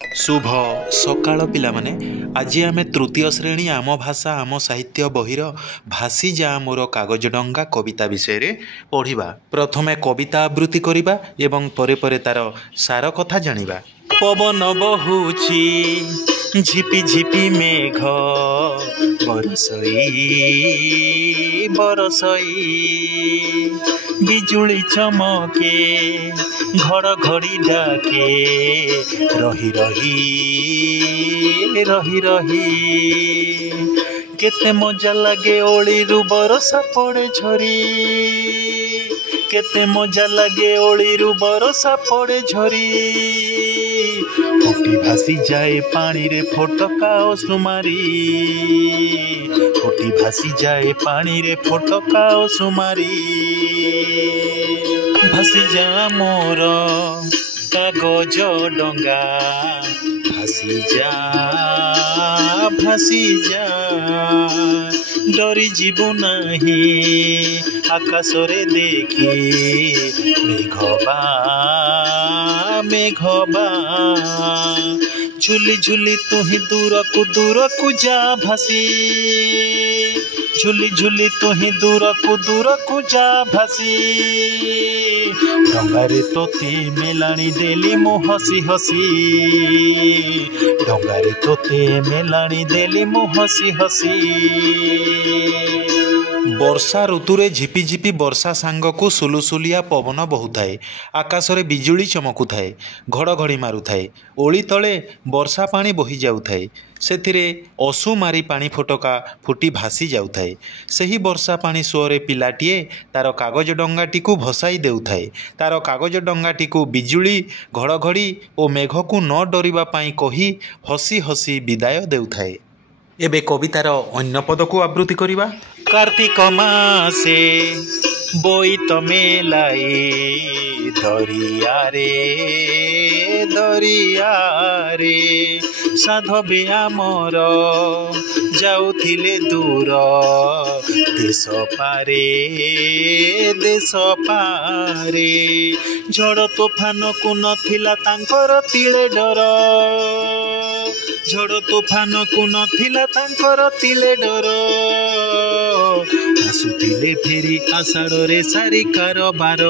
शुभ सकाळ पिलामाने आज आम तृतीय श्रेणी आम भाषा आम साहित्य बहिर भासी जा मोर कागज डंगा कविता विषय पढ़ा। प्रथमे कविता आवृत्ति करवा एवं परे परे तार सार कथा जानिबा। पवन बहुची झिपि झिपि मेघ बरसई बरसई बिजुली चमके घड़घड़ी डाके रही रही रही रही केते मजा लगे ओळीरु बरसा पड़े झरी केते मजा लगे ओळीरु बरसा पड़े झरी फुटी भासी जाए पानी रे फोटका सुमारी फुटी भासी जाए पानी रे फोटका सुमारी भासी जा मोर कागज डंगा भासी जा डरी जीवु नहीं आकाशरे देखी मेघबा मेघबा झुली झुली तुही दूर को जा भासी झुली झुली तुही दूर को जा भासी डंगारे तोते मेलाणी देली मु हसी हसी डंगारे तोते मेलाणी देली मु हसी हसी। वर्षा ऋतुरे झिपि झिपि वर्षा सांगकु सुलुसुलिया पवन बहुथाए आकाशरे बिजुली चमकुथाए घड़घड़ी मारुथाए ओली तले वर्षा पानी बही जाउथाए सेथिरे असु मारी पानी फोटका फुटी भासी जाउथाए सही वर्षा पानी सुअरे पिलाटीए तार कागज डंगाटीकु भसाई देउथाए तार कागज डंगाटीकु बिजुली घड़घड़ी ओ मेघकु न डरिबा पाई कही हसी हसी विदाय देउथाए। एबे कवितार अन्य पदकु आवृत्ति करिबा। कार्तिक मासे बोईत मेलाई दरिया रे साधबे आमर जाउथिले दूर देश पारे झड़ तोफान को नथिला तांकर तिले डर झड़ तोफान को नथिला तांकर तिले डर आसुथिले फेरी आषाढ़ सारी कारबार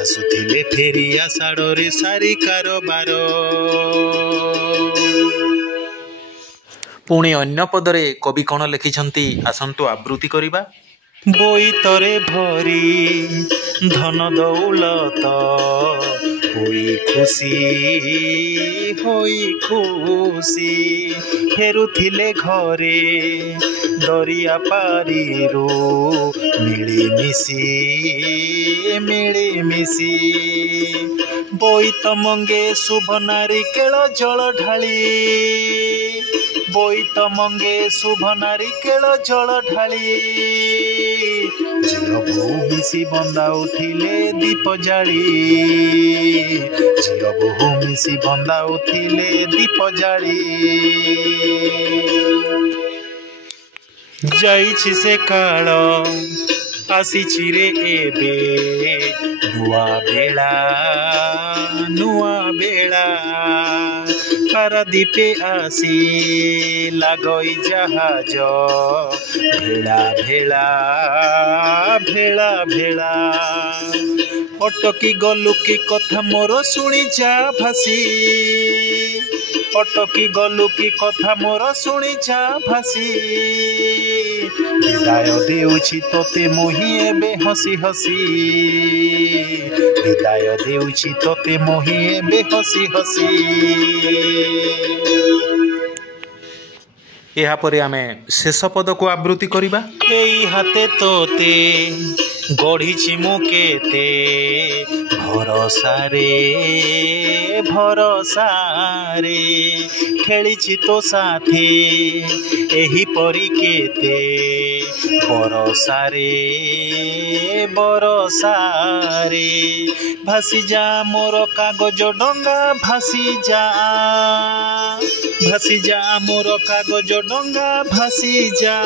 आसुथिले फेरी आषाढ़ सारी कारबार। पुणी अन्य पदरे कवि कौन लिखिछंती आसंतु आवृत्ति करिबा। बोईतरे भरी धन दौलत होई खुशी फेरुथिले घरे दरिया पारिरू मिलीमिशी बोईत मंगे शुभ नारी केळ जल ढाली बोईत मंगे शुभ नारी केळ जल ढाली झियो बहु मिसी बंदाउथिले दीप जाली झियो बहु मिसी बंदाउथिले दीप जाली। जाइछि से काल आसीछि रे एबे नुआ बेला पारादीपे आसी लागई जहाज भेला अटकी गलु की कथा मोर शुणी जा भासी अटकी गलु की कथा मोर शुणी जा भासी विदाय देउछि तोते मोहि एबे हसी हसी विदाय देउछि तोते मोहि एबे हसी हसी। या परे आमे शेष पद को आवृत्ति करिबा। एई हाते तोते गढ़िछि मु केते भरोसा रे खेलिछि तो साथे एही परी केते बरसा रे भासी जा मोर कागज डंगा भासी जा मोर कागज डंगा भासी जा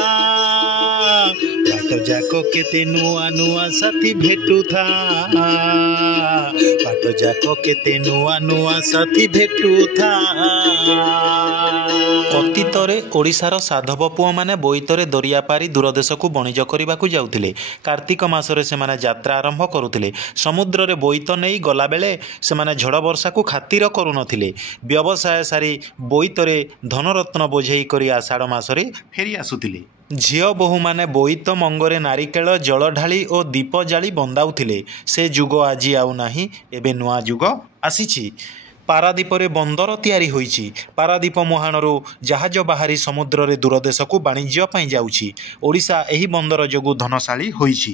बाट जाक केते नुआ नुआ साथी भेटू था बाट जाक केते नुआ नुआ ସାଥୀ ଭେଟୁଥା। ଅତୀତରେ ଓଡ଼ିଶାର ସାଧବ ପୁଅମାନେ ବୋଇତରେ ଦରିଆ ପାରି ଦୂରଦେଶକୁ ବଣିଜ କରିବାକୁ ଯାଉଥିଲେ। କାର୍ତ୍ତିକ ମାସରେ ସେମାନେ ଯାତ୍ରା ଆରମ୍ଭ କରୁଥିଲେ। ସମୁଦ୍ରରେ ବୋଇତ ନେଇ ଗଲାବେଳେ ସେମାନେ ଝଡ଼ ବର୍ଷାକୁ ଖାତିର କରୁନଥିଲେ। ବ୍ୟବସାୟ ସାରି ବୋଇତରେ ଧନରତ୍ନ ବୋଝେଇ କରି ଆଷାଢ଼ ମାସରେ ଫେରି ଆସୁଥିଲେ। ଝିଅ ବୋହୂମାନେ ବୋଇତ ମଙ୍ଗରେ ନାରିକେଳ ଜଳ ଢାଳି ଓ ଦୀପ ଜାଳି ବନ୍ଦାଉଥିଲେ। ସେ ଯୁଗ ଆଜି ଆଉ ନାହିଁ। ଏବେ ନୂଆ ଯୁଗ ଆସିଛି। ପାରାଦୀପରେ ବନ୍ଦର ତିଆରି ହୋଇଛି। ପାରାଦୀପ ମୁହାଣରୁ ଜାହାଜ ବାହାରି ସମୁଦ୍ରରେ ଦୂରଦେଶକୁ ବାଣିଜ୍ୟ ପାଇଁ ଯାଉଛି। ଓଡ଼ିଶା ଏହି ବନ୍ଦର ଯୋଗୁଁ ଧନଶାଳୀ ହୋଇଛି।